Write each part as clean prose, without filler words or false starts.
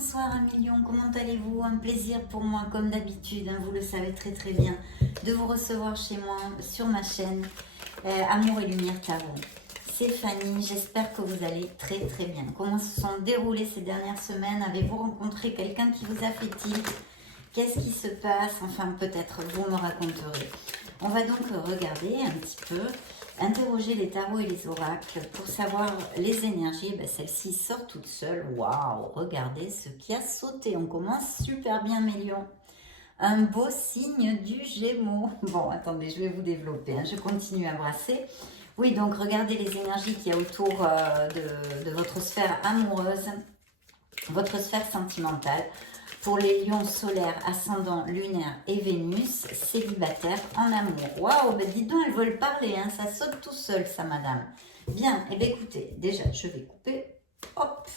bonsoir un million, comment allez-vous? Un plaisir pour moi comme d'habitude, hein, vous le savez très très bien, de vous recevoir chez moi sur ma chaîne Amour et Lumière Tarot. C'est Fanny, j'espère que vous allez très très bien. Comment se sont déroulées ces dernières semaines? Avez-vous rencontré quelqu'un qui vous a fait tilt? Qu'est-ce qui se passe? Enfin peut-être vous me raconterez. On va donc regarder un petit peu, interroger les tarots et les oracles pour savoir les énergies. Ben, celle-ci sort toute seule. Waouh, regardez ce qui a sauté. On commence super bien, mes lions. Un beau signe du Gémeaux. Bon, attendez, je vais vous développer. Hein. Je continue à brasser. Oui, donc regardez les énergies qu'il y a autour de votre sphère amoureuse, votre sphère sentimentale. Pour les lions solaires, ascendant, lunaire et Vénus, célibataires en amour. Waouh, ben dis donc, elles veulent parler, hein, ça saute tout seul, ça, madame. Bien, et bien écoutez, déjà, je vais couper. Hop,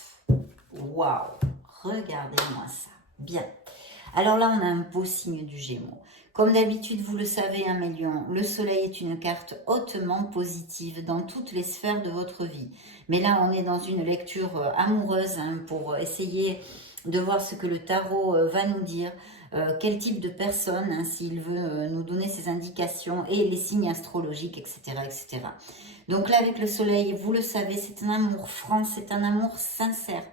waouh, regardez-moi ça. Bien. Alors là, on a un beau signe du Gémeaux. Comme d'habitude, vous le savez, hein, mes lions, le soleil est une carte hautement positive dans toutes les sphères de votre vie. Mais là, on est dans une lecture amoureuse hein, pour essayer de voir ce que le tarot va nous dire, quel type de personne, hein, s'il veut nous donner ses indications et les signes astrologiques, etc., etc. Donc là, avec le soleil, vous le savez, c'est un amour franc, c'est un amour sincère,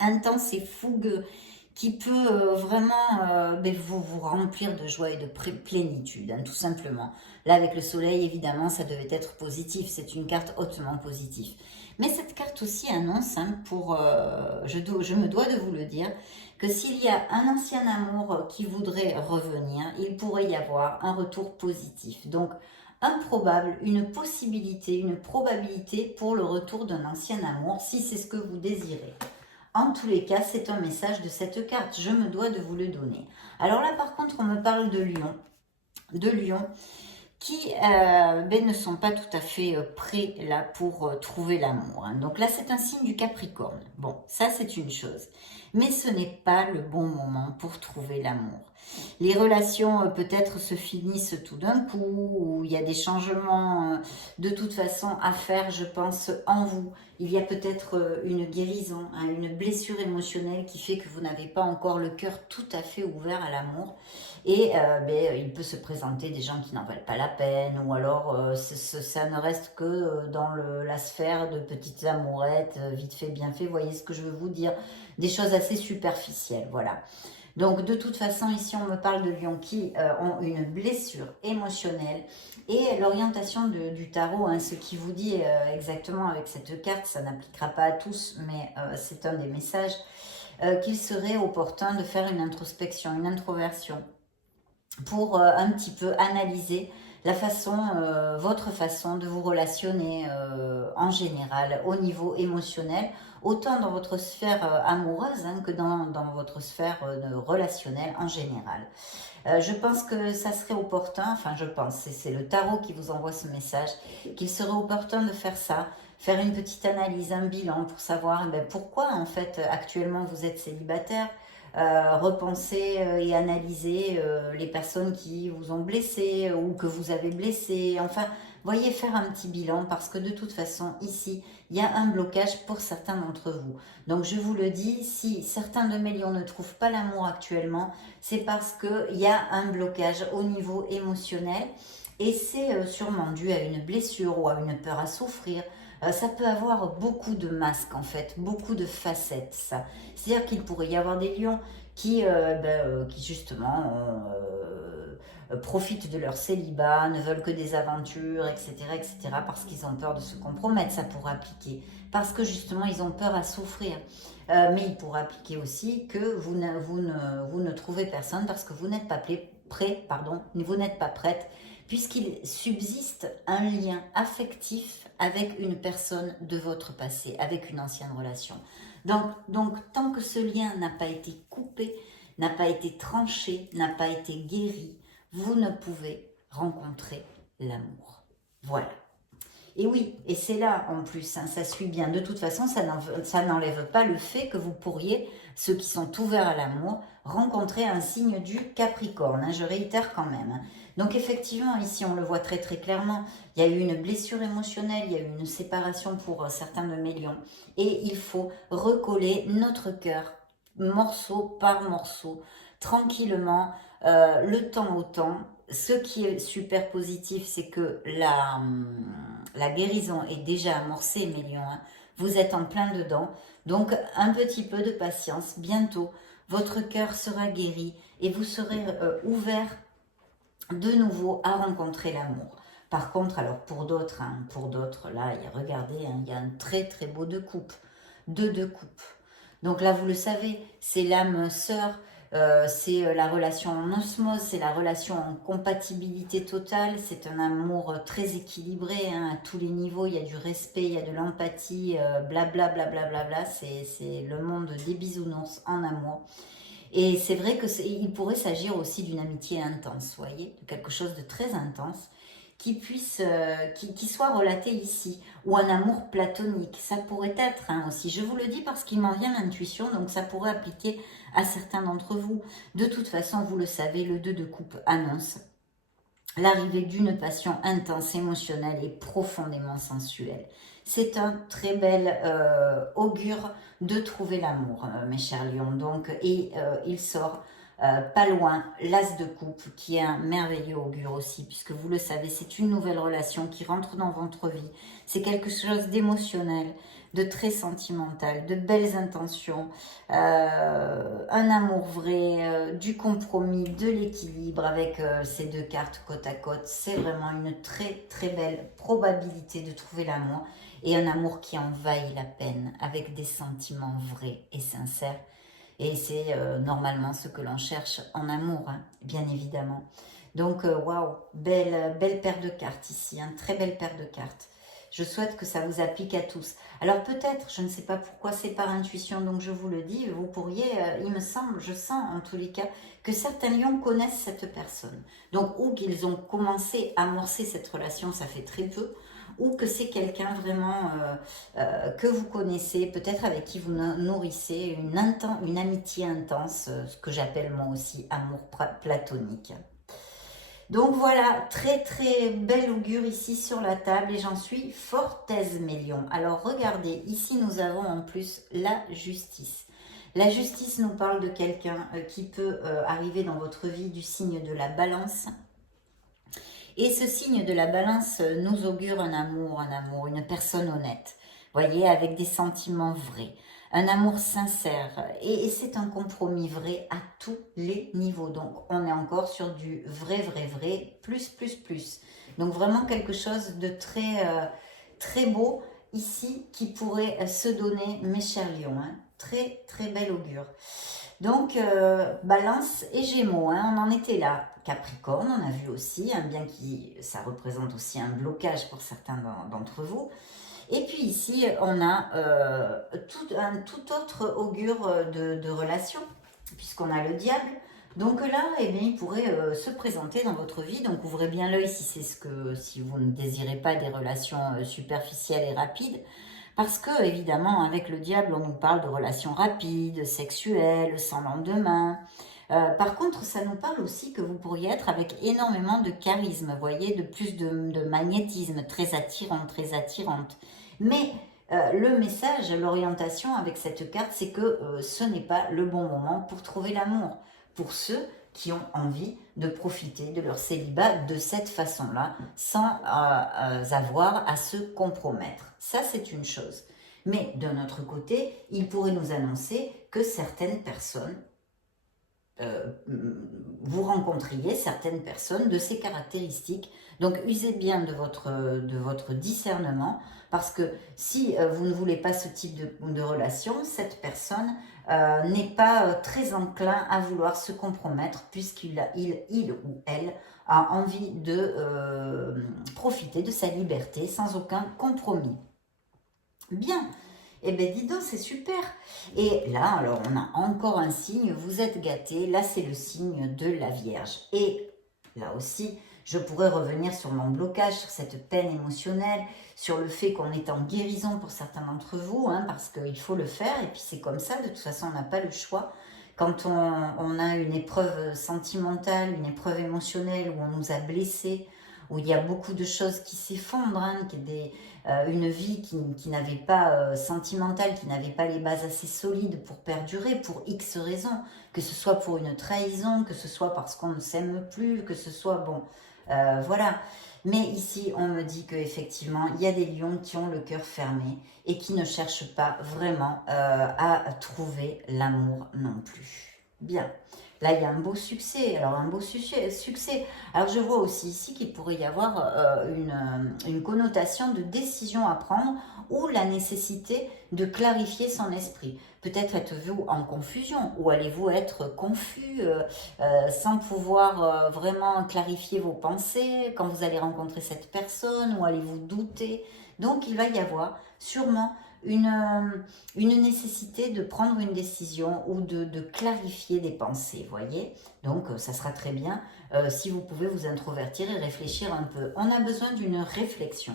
intense et fougueux, qui peut vraiment vous remplir de joie et de plénitude, hein, tout simplement. Là, avec le soleil, évidemment, ça devait être positif. C'est une carte hautement positive. Mais cette carte aussi annonce, hein, je me dois de vous le dire, que s'il y a un ancien amour qui voudrait revenir, il pourrait y avoir un retour positif. Donc, improbable, une possibilité, une probabilité pour le retour d'un ancien amour, si c'est ce que vous désirez. En tous les cas, c'est un message de cette carte. Je me dois de vous le donner. Alors là, par contre, on me parle de Lion. De Lion qui ne sont pas tout à fait prêts là pour trouver l'amour. Hein. Donc là, c'est un signe du Capricorne. Bon, ça, c'est une chose. Mais ce n'est pas le bon moment pour trouver l'amour. Les relations peut-être se finissent tout d'un coup, ou il y a des changements de toute façon à faire, je pense, en vous. Il y a peut-être une guérison, hein, une blessure émotionnelle qui fait que vous n'avez pas encore le cœur tout à fait ouvert à l'amour. Et il peut se présenter des gens qui n'en valent pas la peine, ou alors ça ne reste que dans la sphère de petites amourettes, vite fait, bien fait, vous voyez ce que je veux vous dire, des choses assez superficielles, voilà. Donc de toute façon, ici on me parle de lions qui ont une blessure émotionnelle, et l'orientation du tarot, hein, ce qui vous dit exactement avec cette carte, ça n'appliquera pas à tous, mais c'est un des messages, qu'il serait opportun de faire une introspection, une introversion, pour un petit peu analyser la façon, votre façon de vous relationner en général au niveau émotionnel, autant dans votre sphère amoureuse hein, que dans votre sphère relationnelle en général. Je pense que ça serait opportun, enfin je pense, c'est le tarot qui vous envoie ce message, qu'il serait opportun de faire ça, faire une petite analyse, un bilan pour savoir pourquoi en fait actuellement vous êtes célibataire, repenser et analyser les personnes qui vous ont blessé ou que vous avez blessé, enfin voyez, faire un petit bilan parce que de toute façon ici il y a un blocage pour certains d'entre vous. Donc je vous le dis, si certains de mes lions ne trouvent pas l'amour actuellement, c'est parce qu'il y a un blocage au niveau émotionnel, et c'est sûrement dû à une blessure ou à une peur à souffrir. Ça peut avoir beaucoup de masques en fait, beaucoup de facettes ça. C'est-à-dire qu'il pourrait y avoir des lions qui justement profitent de leur célibat, ne veulent que des aventures, etc., etc., parce qu'ils ont peur de se compromettre, ça pourrait appliquer. Parce que justement, ils ont peur à souffrir. Mais il pourrait appliquer aussi que vous ne trouvez personne parce que vous n'êtes pas vous n'êtes pas prête, puisqu'il subsiste un lien affectif avec une personne de votre passé, avec une ancienne relation. Donc tant que ce lien n'a pas été coupé, n'a pas été tranché, n'a pas été guéri, vous ne pouvez rencontrer l'amour. Voilà. Et oui, et c'est là en plus, hein, ça suit bien. De toute façon, ça n'enlève pas le fait que vous pourriez, ceux qui sont ouverts à l'amour, rencontrer un signe du Capricorne. Hein, je réitère quand même. Hein. Donc effectivement, ici on le voit très très clairement, il y a eu une blessure émotionnelle, il y a eu une séparation pour certains de mes lions. Et il faut recoller notre cœur morceau par morceau, tranquillement, le temps au temps. Ce qui est super positif, c'est que la guérison est déjà amorcée, mes lions, hein. Vous êtes en plein dedans. Donc, un petit peu de patience. Bientôt, votre cœur sera guéri et vous serez ouvert de nouveau à rencontrer l'amour. Par contre, alors pour d'autres, là, regardez, hein, il y a un très très beau deux coupes. Deux coupes. Donc là, vous le savez, c'est l'âme sœur, c'est la relation en osmose, c'est la relation en compatibilité totale, c'est un amour très équilibré, hein, à tous les niveaux, il y a du respect, il y a de l'empathie, blabla, blabla, blabla, c'est le monde des bisounours en amour. Et c'est vrai qu'il pourrait s'agir aussi d'une amitié intense, vous voyez, de quelque chose de très intense qui puisse, qui soit relaté ici, ou un amour platonique, ça pourrait être, hein, aussi. Je vous le dis parce qu'il m'en vient l'intuition, donc ça pourrait appliquer à certains d'entre vous. De toute façon, vous le savez, le 2 de coupe annonce l'arrivée d'une passion intense, émotionnelle et profondément sensuelle. C'est un très bel augure de trouver l'amour, mes chers lions. Donc, et il sort pas loin l'as de coupe, qui est un merveilleux augure aussi, puisque vous le savez, c'est une nouvelle relation qui rentre dans votre vie. C'est quelque chose d'émotionnel, de très sentimental, de belles intentions, un amour vrai, du compromis, de l'équilibre avec ces deux cartes côte à côte. C'est vraiment une très très belle probabilité de trouver l'amour et un amour qui envahit la peine avec des sentiments vrais et sincères. Et c'est normalement ce que l'on cherche en amour, hein, bien évidemment. Donc, waouh, belle paire de cartes ici, hein, très belle paire de cartes. Je souhaite que ça vous applique à tous. Alors peut-être, je ne sais pas pourquoi, c'est par intuition, donc je vous le dis, vous pourriez, il me semble, je sens en tous les cas, que certains lions connaissent cette personne. Donc, ou qu'ils ont commencé à amorcer cette relation, ça fait très peu, ou que c'est quelqu'un vraiment que vous connaissez, peut-être avec qui vous nourrissez une amitié intense, ce que j'appelle moi aussi amour platonique. Donc voilà, très très bel augure ici sur la table et j'en suis fort aise, mes lions. Alors regardez, ici nous avons en plus la justice. La justice nous parle de quelqu'un qui peut arriver dans votre vie du signe de la balance. Et ce signe de la balance nous augure un amour, une personne honnête. Voyez, avec des sentiments vrais, un amour sincère. Et c'est un compromis vrai à tous les niveaux. Donc, on est encore sur du vrai, plus, plus, plus. Donc, vraiment quelque chose de très, très beau ici qui pourrait se donner, mes chers lions. Hein. Très, très bel augure. Donc, Balance et Gémeaux, hein, on en était là. Capricorne, on a vu aussi, hein, bien que ça représente aussi un blocage pour certains d'entre vous. Et puis ici, on a un tout autre augure de relation, puisqu'on a le diable. Donc là, eh bien, il pourrait se présenter dans votre vie. Donc ouvrez bien l'œil si vous ne désirez pas des relations superficielles et rapides. Parce que, évidemment, avec le diable, on nous parle de relations rapides, sexuelles, sans lendemain. Par contre, ça nous parle aussi que vous pourriez être avec énormément de charisme, vous voyez, de plus de magnétisme, très attirante, très attirante. Mais le message, l'orientation avec cette carte, c'est que ce n'est pas le bon moment pour trouver l'amour. Pour ceux qui ont envie de profiter de leur célibat de cette façon-là, sans avoir à se compromettre. Ça, c'est une chose. Mais d'un autre côté, il pourrait nous annoncer que certaines personnes, vous rencontriez certaines personnes de ces caractéristiques. Donc, usez bien de votre discernement, parce que si vous ne voulez pas ce type de relation, cette personne n'est pas très enclin à vouloir se compromettre, puisqu'il ou elle a envie de profiter de sa liberté sans aucun compromis. Bien. Eh bien, dis donc, c'est super. Et là, alors, on a encore un signe, vous êtes gâtés. Là, c'est le signe de la Vierge. Et là aussi, je pourrais revenir sur mon blocage, sur cette peine émotionnelle, sur le fait qu'on est en guérison pour certains d'entre vous, hein, parce qu'il faut le faire. Et puis, c'est comme ça. De toute façon, on n'a pas le choix. Quand on a une épreuve sentimentale, une épreuve émotionnelle où on nous a blessés, où il y a beaucoup de choses qui s'effondrent, hein, une vie qui n'avait pas sentimentale, qui n'avait pas les bases assez solides pour perdurer, pour X raisons, que ce soit pour une trahison, que ce soit parce qu'on ne s'aime plus, que ce soit, bon, voilà. Mais ici, on me dit qu'effectivement, il y a des lions qui ont le cœur fermé et qui ne cherchent pas vraiment à trouver l'amour non plus. Bien. Là, il y a un beau succès. Alors, un beau succès. Alors, je vois aussi ici qu'il pourrait y avoir une connotation de décision à prendre ou la nécessité de clarifier son esprit. Peut-être êtes-vous en confusion ou allez-vous être confus sans pouvoir vraiment clarifier vos pensées quand vous allez rencontrer cette personne ou allez-vous douter. Donc, il va y avoir sûrement une nécessité de prendre une décision ou de clarifier des pensées, voyez. Donc, ça sera très bien si vous pouvez vous introvertir et réfléchir un peu. On a besoin d'une réflexion,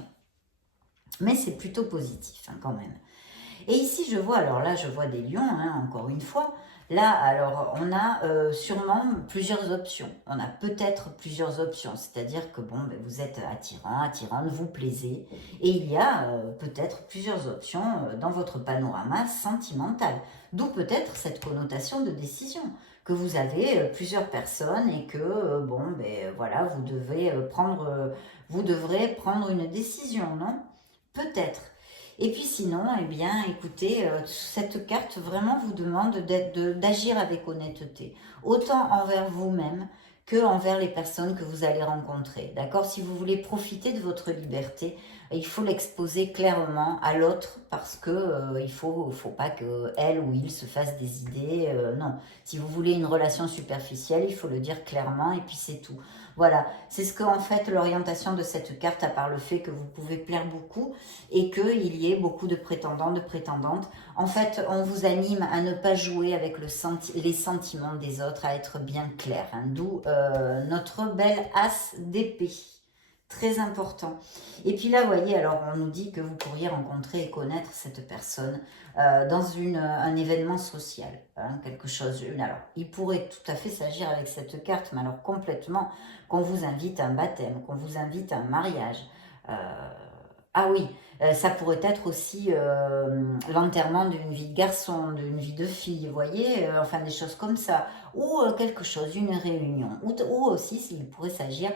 mais c'est plutôt positif hein, quand même. Et ici, je vois, alors là, je vois des lions, hein, encore une fois. Là, alors, on a sûrement plusieurs options. On a peut-être plusieurs options. C'est-à-dire que, bon, ben, vous êtes attirant, attirante, vous plaisez. Et il y a peut-être plusieurs options dans votre panorama sentimental. D'où peut-être cette connotation de décision. Que vous avez plusieurs personnes et que, bon, ben, voilà, vous devrez prendre une décision, non? Peut-être. Et puis sinon, eh bien, écoutez, cette carte vraiment vous demande d'agir avec honnêteté, autant envers vous-même que envers les personnes que vous allez rencontrer. D'accord? Si vous voulez profiter de votre liberté, il faut l'exposer clairement à l'autre parce que il faut pas que elle ou il se fasse des idées. Non, si vous voulez une relation superficielle, il faut le dire clairement et puis c'est tout. Voilà, c'est ce que en fait l'orientation de cette carte, à part le fait que vous pouvez plaire beaucoup et qu'il y ait beaucoup de prétendants, de prétendantes. En fait, on vous anime à ne pas jouer avec les sentiments des autres, à être bien clair. Hein, d'où notre belle as d'épée. Très important. Et puis là, vous voyez, alors on nous dit que vous pourriez rencontrer et connaître cette personne dans un événement social, hein, quelque chose. Alors, il pourrait tout à fait s'agir avec cette carte, mais alors complètement, qu'on vous invite à un baptême, qu'on vous invite à un mariage. Ah oui, ça pourrait être aussi l'enterrement d'une vie de garçon, d'une vie de fille, vous voyez, enfin des choses comme ça. Ou quelque chose, une réunion. Ou aussi, il pourrait s'agir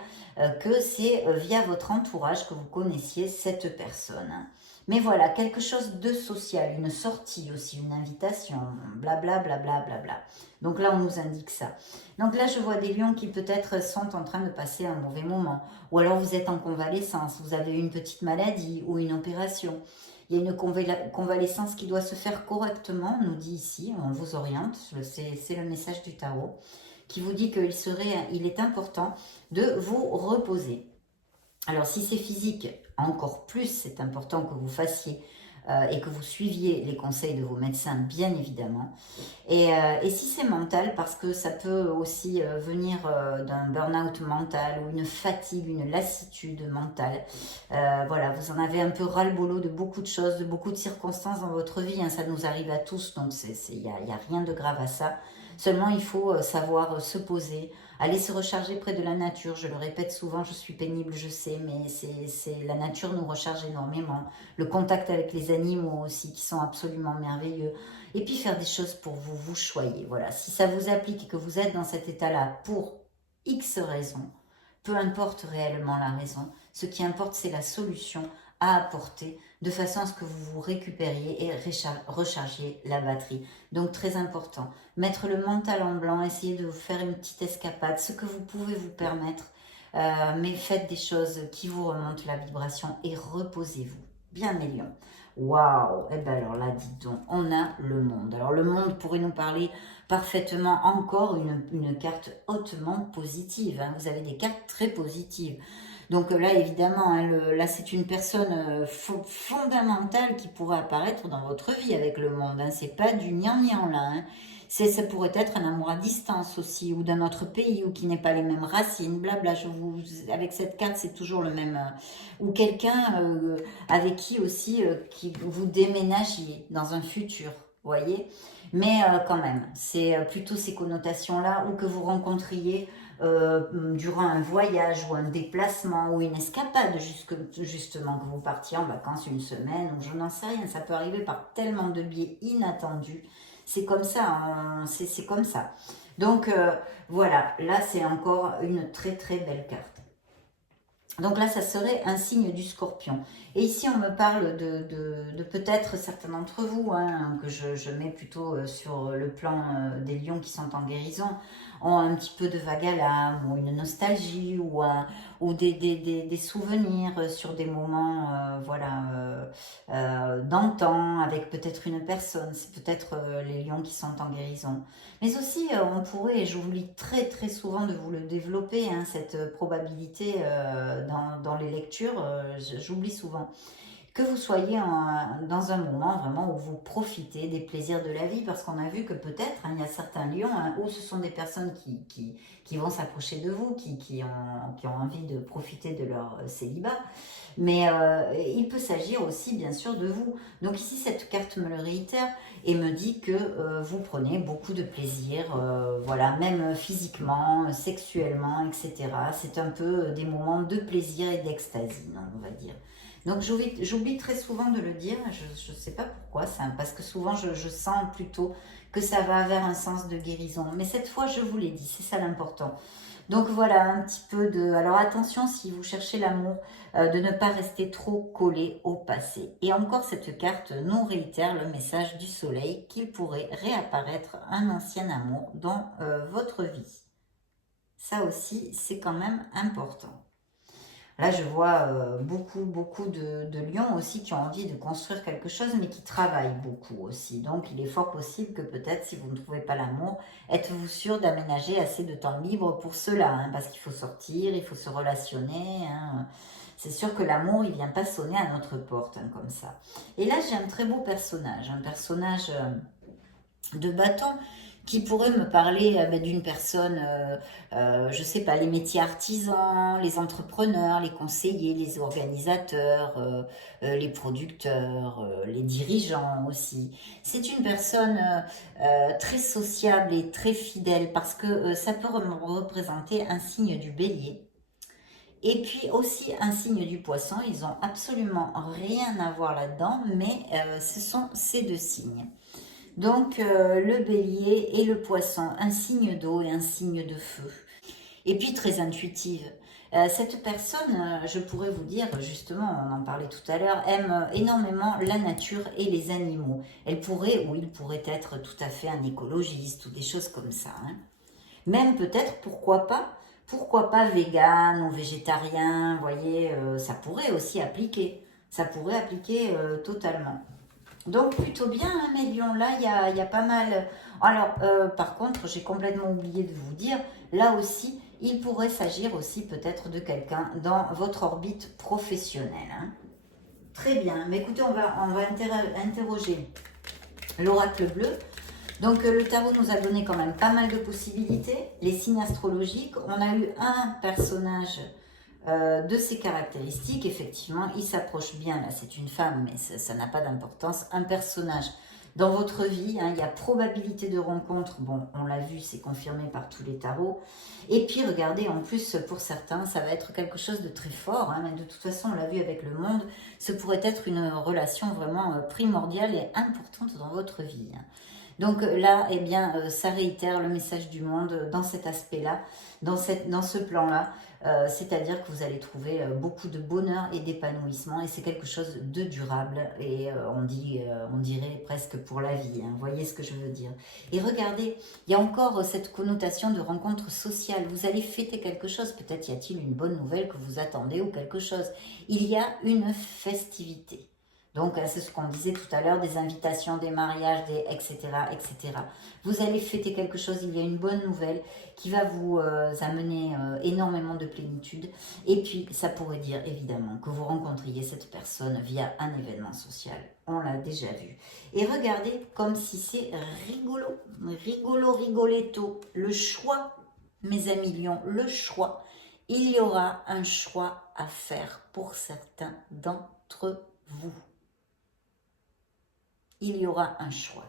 que c'est via votre entourage que vous connaissiez cette personne. Mais voilà, quelque chose de social, une sortie aussi, une invitation, blablabla, blablabla. Donc là, on nous indique ça. Donc là, je vois des lions qui peut-être sont en train de passer un mauvais moment. Ou alors vous êtes en convalescence, vous avez une petite maladie ou une opération. Il y a une convalescence qui doit se faire correctement, on nous dit ici, on vous oriente, c'est le message du tarot, qui vous dit qu'il est important de vous reposer. Alors si c'est physique, encore plus c'est important que vous fassiez et que vous suiviez les conseils de vos médecins, bien évidemment. Et si c'est mental, parce que ça peut aussi venir d'un burn-out mental ou une fatigue, une lassitude mentale. Voilà, vous en avez un peu ras-le-bolo de beaucoup de choses, de beaucoup de circonstances dans votre vie. Hein, ça nous arrive à tous, donc il n'y a rien de grave à ça. Seulement, il faut savoir se poser, aller se recharger près de la nature. Je le répète souvent, je suis pénible, je sais, mais la nature nous recharge énormément. Le contact avec les animaux aussi, qui sont absolument merveilleux. Et puis faire des choses pour vous choyer. Voilà, si ça vous applique et que vous êtes dans cet état-là pour X raisons, peu importe réellement la raison, ce qui importe, c'est la solution à apporter de façon à ce que vous vous récupériez et rechargiez la batterie. Donc très important, mettre le mental en blanc, essayer de vous faire une petite escapade, ce que vous pouvez vous permettre, mais faites des choses qui vous remontent la vibration et reposez-vous. Bien mes lions. Waouh! Eh bien alors là, dites donc, on a le monde. Alors le monde pourrait nous parler parfaitement, encore une carte hautement positive. Hein. Vous avez des cartes très positives. Donc là, évidemment, hein, là, c'est une personne fondamentale qui pourrait apparaître dans votre vie avec le monde. Hein. C'est pas du gnangnan là. Hein. Ça pourrait être un amour à distance aussi, ou d'un autre pays, ou qui n'est pas les mêmes racines, blabla. Avec cette carte, c'est toujours le même. Ou quelqu'un avec qui aussi qui vous déménagiez dans un futur, voyez. Mais quand même, c'est plutôt ces connotations-là, ou que vous rencontriez durant un voyage ou un déplacement ou une escapade, justement, que vous partiez en vacances une semaine ou je n'en sais rien. Ça peut arriver par tellement de biais inattendus. C'est comme ça, hein, c'est comme ça. Donc voilà, là c'est encore une très très belle carte. Donc là, ça serait un signe du Scorpion. Et ici, on me parle de peut-être certains d'entre vous, hein, que je mets plutôt sur le plan des lions qui sont en guérison, ont un petit peu de vague à l'âme, ou une nostalgie, ou des souvenirs sur des moments voilà, d'antan, avec peut-être une personne. C'est peut-être les lions qui sont en guérison. Mais aussi, on pourrait, et j'oublie très très souvent de vous le développer, hein, cette probabilité dans les lectures, j'oublie souvent, que vous soyez dans un moment vraiment où vous profitez des plaisirs de la vie, parce qu'on a vu que peut-être, hein, il y a certains lions, hein, où ce sont des personnes qui vont s'approcher de vous, qui ont envie de profiter de leur célibat, mais il peut s'agir aussi bien sûr de vous. Donc ici, cette carte me le réitère et me dit que vous prenez beaucoup de plaisir, voilà, même physiquement, sexuellement, etc. C'est un peu des moments de plaisir et d'extasie, on va dire. Donc j'oublie très souvent de le dire, je ne sais pas pourquoi, parce que souvent je sens plutôt que ça va vers un sens de guérison. Mais cette fois, je vous l'ai dit, c'est ça l'important. Donc voilà, un petit peu de... Alors attention, si vous cherchez l'amour, de ne pas rester trop collé au passé. Et encore, cette carte nous réitère le message du soleil qu'il pourrait réapparaître un ancien amour dans votre vie. Ça aussi, c'est quand même important. Là, je vois beaucoup de lions aussi qui ont envie de construire quelque chose, mais qui travaillent beaucoup aussi. Donc, il est fort possible que peut-être, si vous ne trouvez pas l'amour, êtes-vous sûr d'aménager assez de temps libre pour cela, hein, parce qu'il faut sortir, il faut se relationner. Hein. C'est sûr que l'amour, il ne vient pas sonner à notre porte, hein, comme ça. Et là, j'ai un très beau personnage, un personnage de bâton, qui pourrait me parler d'une personne, je sais pas, les métiers artisans, les entrepreneurs, les conseillers, les organisateurs, les producteurs, les dirigeants aussi. C'est une personne très sociable et très fidèle parce que ça peut représenter un signe du bélier. Et puis aussi un signe du poisson, ils ont absolument rien à voir là-dedans, mais ce sont ces deux signes. Donc le bélier et le poisson, un signe d'eau et un signe de feu. Et puis très intuitive. Cette personne, je pourrais vous dire, justement, on en parlait tout à l'heure, aime énormément la nature et les animaux. Elle pourrait, ou il pourrait être tout à fait un écologiste ou des choses comme ça. Hein. Même peut-être, pourquoi pas vegan ou végétarien, vous voyez, ça pourrait aussi appliquer. Ça pourrait appliquer totalement. Donc plutôt bien, hein, mes lions, là il y a pas mal. Alors par contre, j'ai complètement oublié de vous dire, là aussi, il pourrait s'agir aussi peut-être de quelqu'un dans votre orbite professionnelle. Hein. Très bien, mais écoutez, on va interroger l'oracle bleu. Donc le tarot nous a donné quand même pas mal de possibilités. Les signes astrologiques, on a eu un personnage de ses caractéristiques, effectivement, il s'approche bien, là c'est une femme, mais ça n'a pas d'importance, un personnage dans votre vie, hein, il y a probabilité de rencontre, bon, on l'a vu, c'est confirmé par tous les tarots, et puis regardez, en plus, pour certains, ça va être quelque chose de très fort, hein, mais de toute façon, on l'a vu avec le monde, ce pourrait être une relation vraiment primordiale et importante dans votre vie. Hein. Donc là, eh bien, ça réitère le message du monde dans cet aspect-là, dans ce plan-là. C'est-à-dire que vous allez trouver beaucoup de bonheur et d'épanouissement et c'est quelque chose de durable et on dirait presque pour la vie, hein, vous voyez ce que je veux dire. Et regardez, il y a encore cette connotation de rencontre sociale, vous allez fêter quelque chose, peut-être y a-t-il une bonne nouvelle que vous attendez ou quelque chose. Il y a une festivité. Donc, c'est ce qu'on disait tout à l'heure, des invitations, des mariages, etc., etc. Vous allez fêter quelque chose, il y a une bonne nouvelle qui va vous amener énormément de plénitude. Et puis, ça pourrait dire évidemment que vous rencontriez cette personne via un événement social. On l'a déjà vu. Et regardez comme si c'est rigolo, rigoletto. Le choix, mes amis lions, le choix. Il y aura un choix à faire pour certains d'entre vous. Il y aura un choix.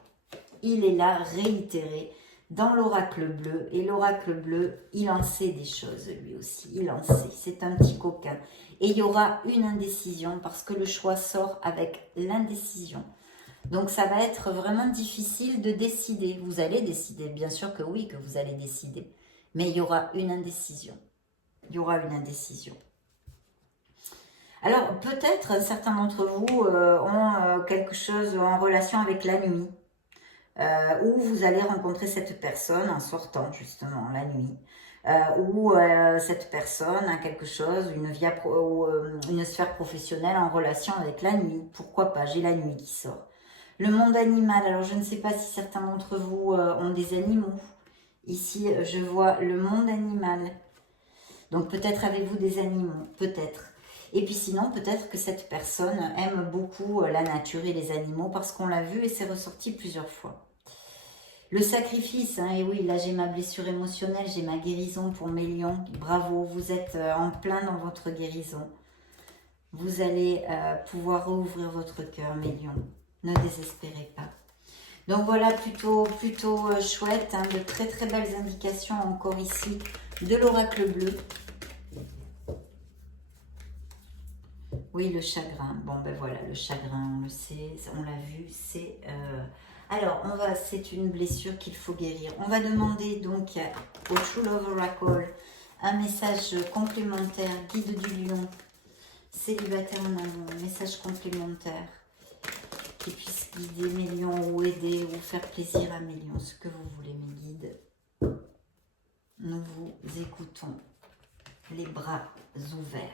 Il est là réitéré dans l'oracle bleu. Et l'oracle bleu, il en sait des choses lui aussi, il en sait. C'est un petit coquin. Et il y aura une indécision parce que le choix sort avec l'indécision. Donc ça va être vraiment difficile de décider. Vous allez décider, bien sûr que oui, que vous allez décider. Mais il y aura une indécision. Il y aura une indécision. Alors peut-être certains d'entre vous ont quelque chose en relation avec la nuit. Où vous allez rencontrer cette personne en sortant justement la nuit. Où cette personne a quelque chose, une sphère professionnelle en relation avec la nuit. Pourquoi pas, j'ai la nuit qui sort. Le monde animal, alors je ne sais pas si certains d'entre vous ont des animaux. Ici, je vois le monde animal. Donc peut-être avez-vous des animaux, peut-être. Et puis sinon, peut-être que cette personne aime beaucoup la nature et les animaux parce qu'on l'a vu et c'est ressorti plusieurs fois. Le sacrifice, hein, et oui, là j'ai ma blessure émotionnelle, j'ai ma guérison pour mes lions. Bravo, vous êtes en plein dans votre guérison. Vous allez pouvoir rouvrir votre cœur, mes lions. Ne désespérez pas. Donc voilà, plutôt chouette, hein, de très très belles indications encore ici de l'oracle bleu. Oui, le chagrin. Bon, ben voilà, le chagrin, on le sait, on l'a vu, c'est... Alors, c'est une blessure qu'il faut guérir. On va demander donc au True Love Oracle un message complémentaire, guide du lion, célibataire en amour, message complémentaire qui puisse guider mes lions ou aider ou faire plaisir à mes lions, ce que vous voulez, mes guides. Nous vous écoutons, les bras ouverts.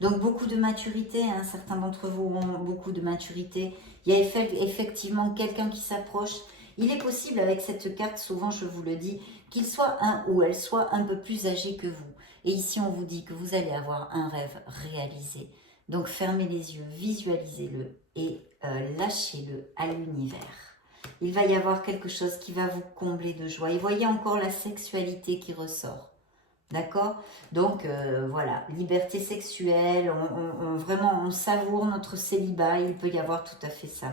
Donc beaucoup de maturité, hein, certains d'entre vous ont beaucoup de maturité. Il y a effectivement quelqu'un qui s'approche. Il est possible avec cette carte, souvent je vous le dis, qu'il soit un ou elle soit un peu plus âgé que vous. Et ici on vous dit que vous allez avoir un rêve réalisé. Donc fermez les yeux, visualisez-le et lâchez-le à l'univers. Il va y avoir quelque chose qui va vous combler de joie. Et voyez encore la sexualité qui ressort. D'accord? Donc voilà, liberté sexuelle, vraiment on savoure notre célibat, il peut y avoir tout à fait ça.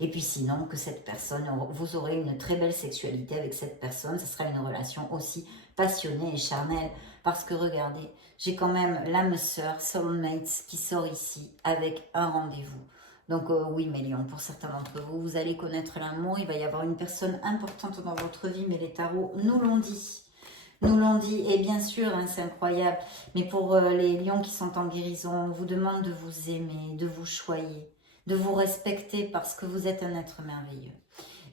Et puis sinon, que cette personne, vous aurez une très belle sexualité avec cette personne, ce sera une relation aussi passionnée et charnelle. Parce que regardez, j'ai quand même l'âme sœur, soulmate, qui sort ici avec un rendez-vous. Donc oui mes lions, pour certains d'entre vous, vous allez connaître l'amour, il va y avoir une personne importante dans votre vie, mais les tarots nous l'ont dit. Nous l'ont dit, et bien sûr, hein, c'est incroyable, mais pour les lions qui sont en guérison, on vous demande de vous aimer, de vous choyer, de vous respecter parce que vous êtes un être merveilleux.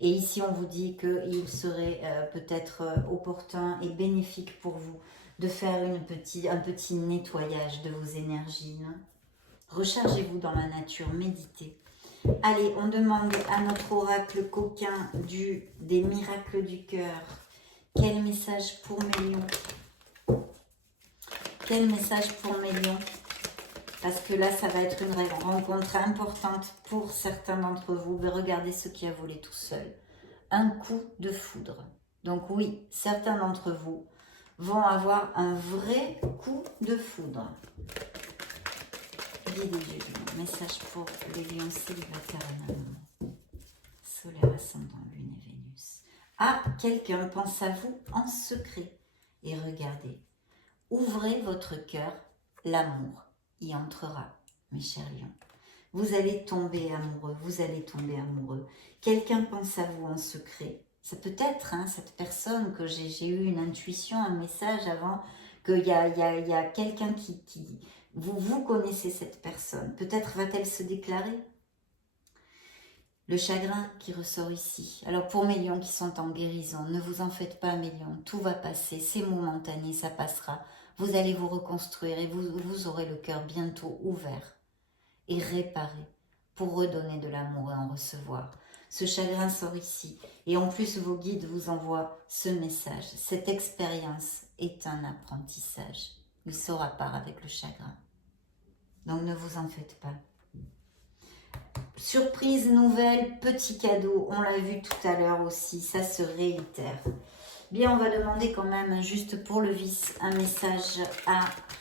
Et ici, on vous dit qu'il serait peut-être opportun et bénéfique pour vous de faire un petit nettoyage de vos énergies. Hein. Rechargez-vous dans la nature, méditez. Allez, on demande à notre oracle coquin des miracles du cœur. Quel message pour mes lions? Quel message pour mes lions? Parce que là, ça va être une rencontre importante pour certains d'entre vous. Mais regardez ce qui a volé tout seul. Un coup de foudre. Donc oui, certains d'entre vous vont avoir un vrai coup de foudre. Guidez du lion. Message pour les lions célibataires en amour. Solaire, ascendant, lune et Vénus. Ah, quelqu'un pense à vous en secret. Et regardez, ouvrez votre cœur, l'amour y entrera, mes chers lions. Vous allez tomber amoureux, vous allez tomber amoureux. Quelqu'un pense à vous en secret. Ça peut être hein, cette personne que j'ai eu une intuition, un message avant, qu'il y a quelqu'un qui... Vous connaissez cette personne. Peut-être va-t-elle se déclarer? Le chagrin qui ressort ici. Alors pour mes lions qui sont en guérison, ne vous en faites pas mes lions, tout va passer, c'est momentané, ça passera. Vous allez vous reconstruire et vous aurez le cœur bientôt ouvert et réparé pour redonner de l'amour et en recevoir. Ce chagrin sort ici et en plus vos guides vous envoient ce message. Cette expérience est un apprentissage. Il sera part avec le chagrin. Donc ne vous en faites pas. Surprise, nouvelle, petit cadeau, on l'a vu tout à l'heure aussi, ça se réitère. Bien, on va demander quand même, juste pour le vice, un message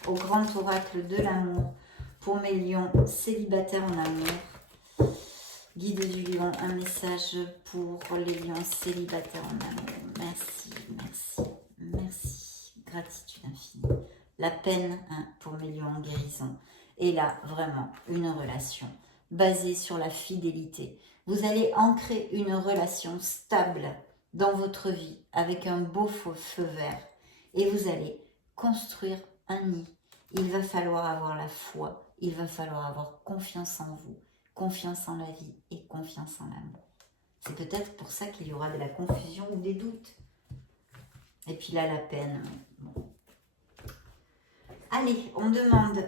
au grand oracle de l'amour pour mes lions célibataires en amour. Guide du lion, un message pour les lions célibataires en amour. Merci, merci, merci. Gratitude infinie. La peine pour Mélion en guérison. Et là, vraiment, une relation basée sur la fidélité. Vous allez ancrer une relation stable dans votre vie avec un beau feu vert. Et vous allez construire un nid. Il va falloir avoir la foi. Il va falloir avoir confiance en vous, confiance en la vie et confiance en l'amour. C'est peut-être pour ça qu'il y aura de la confusion ou des doutes. Et puis là, la peine. Bon. Allez, on demande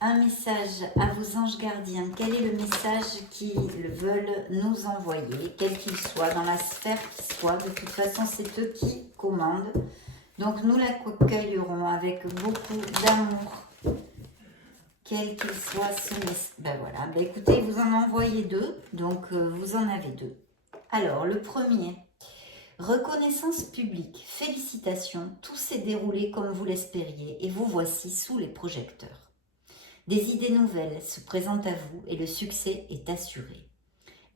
un message à vos anges gardiens. Quel est le message qu'ils veulent nous envoyer, quel qu'il soit, dans la sphère qui soit. De toute façon, c'est eux qui commandent. Donc, nous l'accueillerons avec beaucoup d'amour. Quel qu'il soit ce message. Ben voilà, ben écoutez, vous en envoyez deux. Donc, vous en avez deux. Alors, le premier. Reconnaissance publique, félicitations, tout s'est déroulé comme vous l'espériez et vous voici sous les projecteurs. Des idées nouvelles se présentent à vous et le succès est assuré.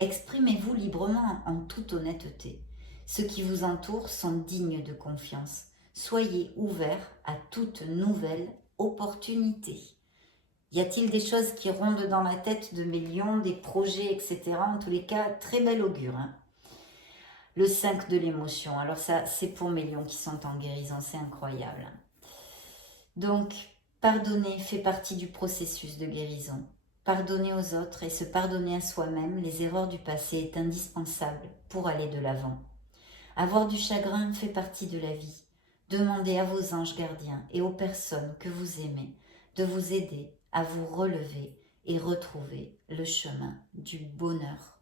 Exprimez-vous librement en toute honnêteté. Ceux qui vous entourent sont dignes de confiance. Soyez ouverts à toute nouvelle opportunité. Y a-t-il des choses qui rondent dans la tête de mes lions, des projets, etc. En tous les cas, très bel augure, hein. Le 5 de l'émotion. Alors ça, c'est pour mes lions qui sont en guérison. C'est incroyable. Donc, pardonner fait partie du processus de guérison. Pardonner aux autres et se pardonner à soi-même les erreurs du passé est indispensable pour aller de l'avant. Avoir du chagrin fait partie de la vie. Demandez à vos anges gardiens et aux personnes que vous aimez de vous aider à vous relever et retrouver le chemin du bonheur.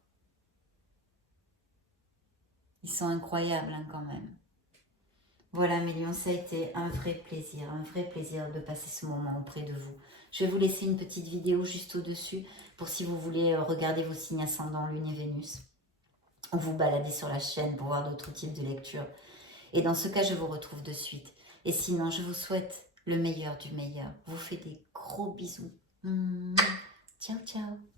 Ils sont incroyables hein, quand même. Voilà mes lions, ça a été un vrai plaisir de passer ce moment auprès de vous. Je vais vous laisser une petite vidéo juste au-dessus pour si vous voulez regarder vos signes ascendants, Lune et Vénus. Ou vous balader sur la chaîne pour voir d'autres types de lectures. Et dans ce cas, je vous retrouve de suite. Et sinon, je vous souhaite le meilleur du meilleur. Je vous fais des gros bisous. Ciao, ciao.